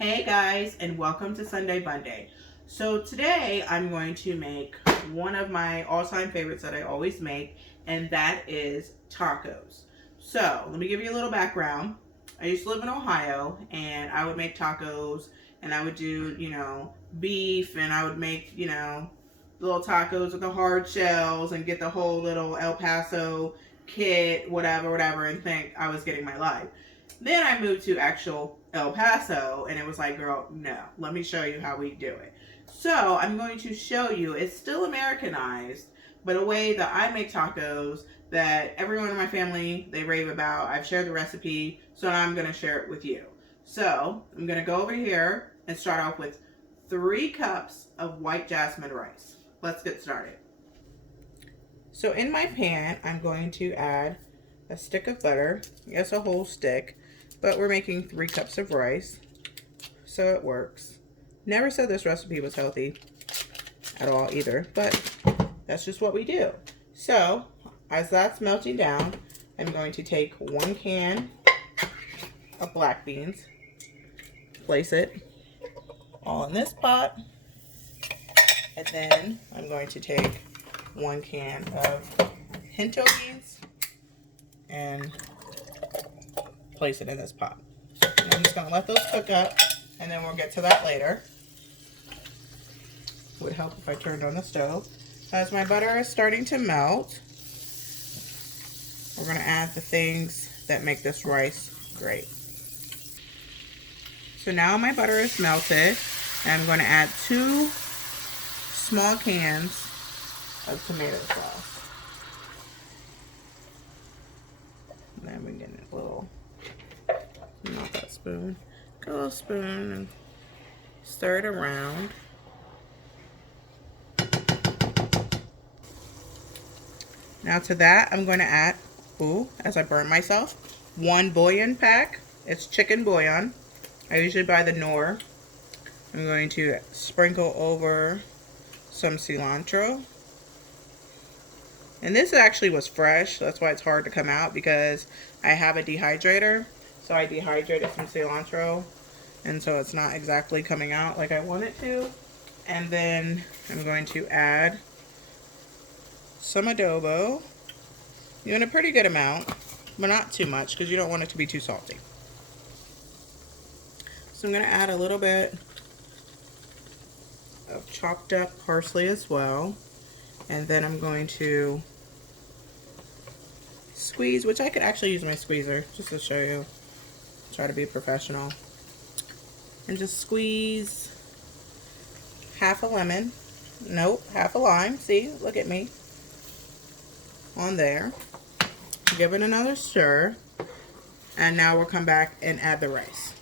Hey guys, and welcome to Sunday Bunday. So today I'm going to make one of my all-time favorites that I always make, and that is tacos. So let me give you a little background. I used to live in Ohio, and I would make tacos, and I would do, beef, and I would make, little tacos with the hard shells, and get the whole little El Paso kit, whatever, and think I was getting my life. Then I moved to actual El Paso, and it was like, girl, no, let me show you how we do it. So I'm going to show you, it's still Americanized, but a way that I make tacos that everyone in my family, they rave about. I've shared the recipe, so now I'm going to share it with you. So I'm going to go over here and start off with 3 cups of white jasmine rice. Let's get started. So in my pan, I'm going to add a stick of butter, yes, a whole stick, but we're making 3 cups of rice, so it works. Never said this recipe was healthy at all either, but that's just what we do. So as that's melting down, I'm going to take 1 can of black beans, place it all in this pot, and then I'm going to take 1 can of pinto beans and place it in this pot. And I'm just going to let those cook up, and then we'll get to that later. It would help if I turned on the stove. As my butter is starting to melt, we're going to add the things that make this rice great. So now my butter is melted, and I'm going to add 2 small cans of tomato sauce. And then we get a little, not that spoon, get a little spoon and stir it around. Now to that, I'm going to add, as I burn myself, 1 bouillon pack. It's chicken bouillon. I usually buy the Knorr. I'm going to sprinkle over some cilantro. And this actually was fresh. That's why it's hard to come out, because I have a dehydrator. So I dehydrated some cilantro, and so it's not exactly coming out like I want it to. And then I'm going to add some adobo. You want a pretty good amount, but not too much, because you don't want it to be too salty. So I'm going to add a little bit of chopped up parsley as well. And then I'm going to squeeze, which I could actually use my squeezer just to show you. Try to be professional. And just squeeze half a lemon. Nope, half a lime. See, look at me. On there. Give it another stir. And now we'll come back and add the rice.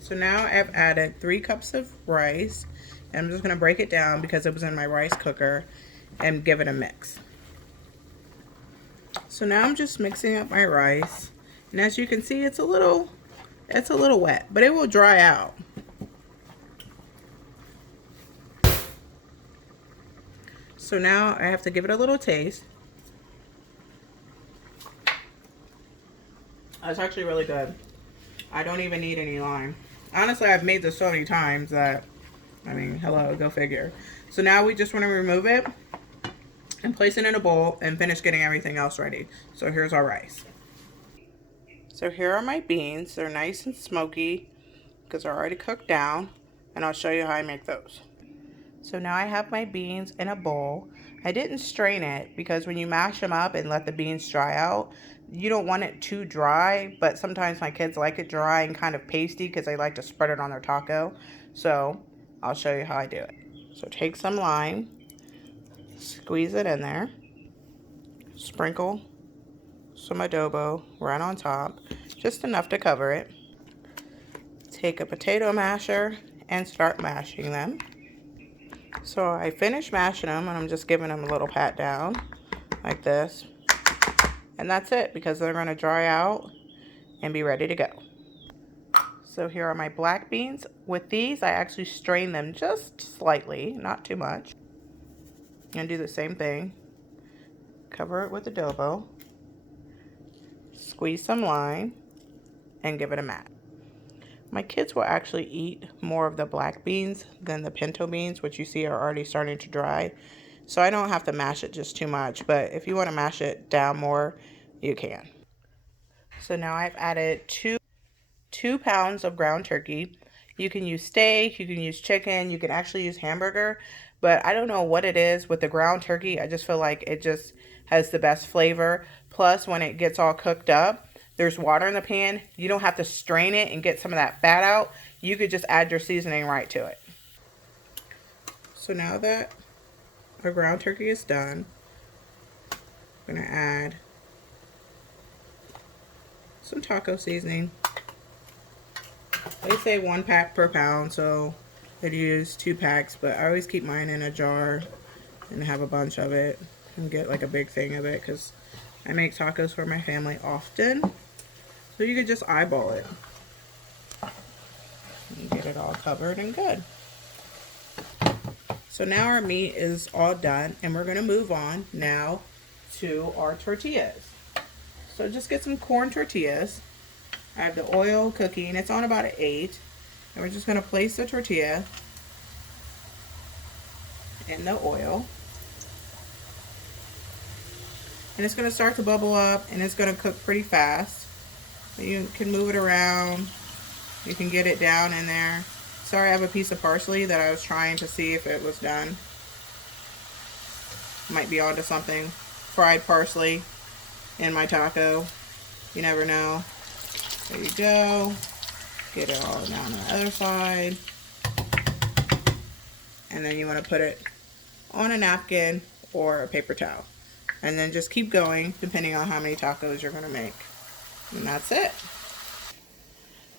So now I've added 3 cups of rice. And I'm just going to break it down because it was in my rice cooker, and give it a mix. So now I'm just mixing up my rice. And as you can see, it's a little wet, but it will dry out. So now I have to give it a little taste. It's actually really good. I don't even need any lime. Honestly, I've made this so many times that, I mean, hello, go figure. So now we just want to remove it and place it in a bowl and finish getting everything else ready. So here's our rice. So here are my beans. They're nice and smoky because they're already cooked down, and I'll show you how I make those. So now I have my beans in a bowl. I didn't strain it because when you mash them up and let the beans dry out, you don't want it too dry, but sometimes my kids like it dry and kind of pasty because they like to spread it on their taco. So I'll show you how I do it. So take some lime, squeeze it in there, sprinkle some adobo right on top, just enough to cover it. Take a potato masher and start mashing them. So I finished mashing them, and I'm just giving them a little pat down like this. And that's it, because they're going to dry out and be ready to go. So here are my black beans. With these, I actually strain them just slightly, not too much. And do the same thing. Cover it with adobo. Squeeze some lime and give it a mash. My kids will actually eat more of the black beans than the pinto beans, which you see are already starting to dry. So I don't have to mash it just too much, but if you want to mash it down more, you can. So now I've added two pounds of ground turkey. You can use steak, you can use chicken, you can actually use hamburger, but I don't know what it is with the ground turkey. I just feel like it just has the best flavor. Plus, when it gets all cooked up, there's water in the pan. You don't have to strain it and get some of that fat out. You could just add your seasoning right to it. So now that our ground turkey is done, I'm gonna add some taco seasoning. They say 1 pack per pound, so I'd use 2 packs, but I always keep mine in a jar and have a bunch of it and get like a big thing of it because I make tacos for my family often. So you could just eyeball it and get it all covered and good. So now our meat is all done and we're gonna move on now to our tortillas. So just get some corn tortillas. I have the oil cooking. It's on about an 8. And we're just going to place the tortilla in the oil. And it's going to start to bubble up and it's going to cook pretty fast. You can move it around. You can get it down in there. Sorry, I have a piece of parsley that I was trying to see if it was done. Might be onto something. Fried parsley in my taco. You never know. There you go. Get it all down on the other side. And then you want to put it on a napkin or a paper towel. And then just keep going depending on how many tacos you're going to make. And that's it.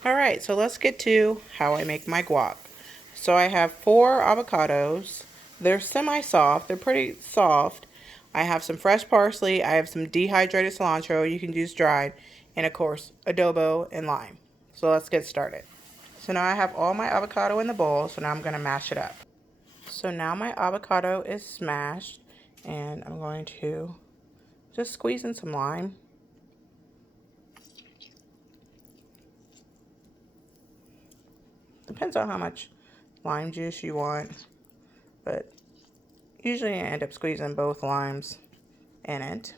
Alright, so let's get to how I make my guac. So I have 4 avocados. They're semi-soft. They're pretty soft. I have some fresh parsley. I have some dehydrated cilantro. You can use dried. And of course, adobo and lime. So let's get started. So now I have all my avocado in the bowl, so now I'm going to mash it up. So now my avocado is smashed, and I'm going to just squeeze in some lime. Depends on how much lime juice you want, but usually I end up squeezing both limes in it.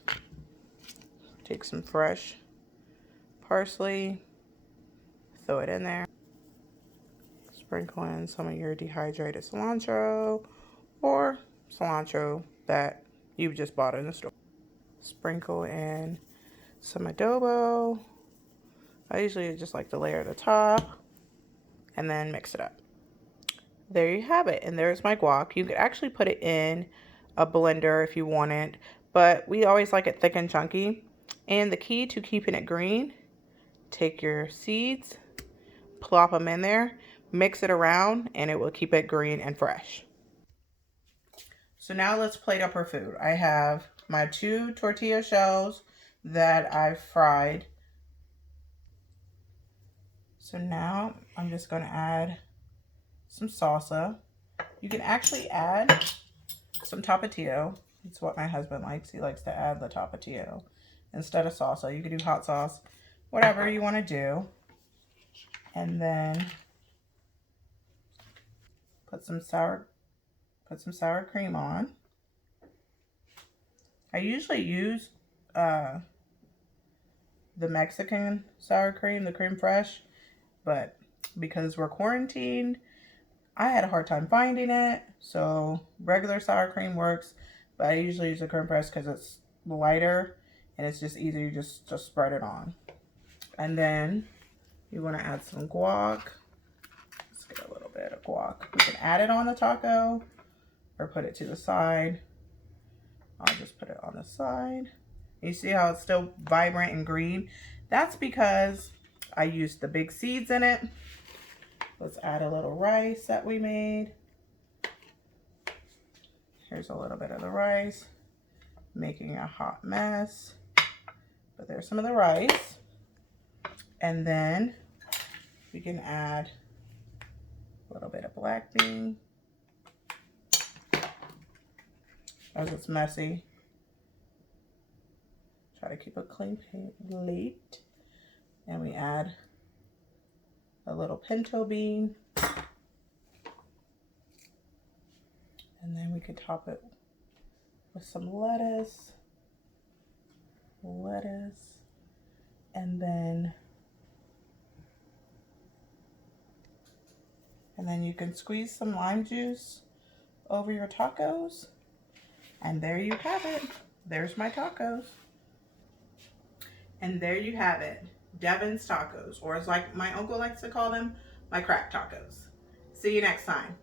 Take some fresh parsley, throw it in there. Sprinkle in some of your dehydrated cilantro or cilantro that you just bought in the store. Sprinkle in some adobo. I usually just like to layer the top and then mix it up. There you have it, and there's my guac. You could actually put it in a blender if you wanted, but we always like it thick and chunky. And the key to keeping it green, take your seeds, plop them in there, mix it around, and it will keep it green and fresh. So now let's plate up our food. I have my 2 tortilla shells that I've fried. So now I'm just going to add some salsa. You can actually add some tapatio. It's what my husband likes. He likes to add the tapatio instead of salsa. You could do hot sauce, whatever you want to do. And then put some sour cream on. I usually use the Mexican sour cream, the creme fraiche, but because we're quarantined, I had a hard time finding it, so regular sour cream works, but I usually use the creme fraiche because it's lighter and it's just easier to just spread it on. And then you want to add some guac. Let's get a little bit of guac. We can add it on the taco or put it to the side. I'll just put it on the side. You see how it's still vibrant and green? That's because I used the big seeds in it. Let's add a little rice that we made. Here's a little bit of the rice. Making a hot mess. But there's some of the rice. And then we can add a little bit of black bean. As it's messy. Try to keep a clean plate. And we add a little pinto bean. And then we could top it with some lettuce, and then you can squeeze some lime juice over your tacos. And there you have it. There's my tacos. And there you have it. Devin's tacos, or as like my uncle likes to call them, my crack tacos. See you next time.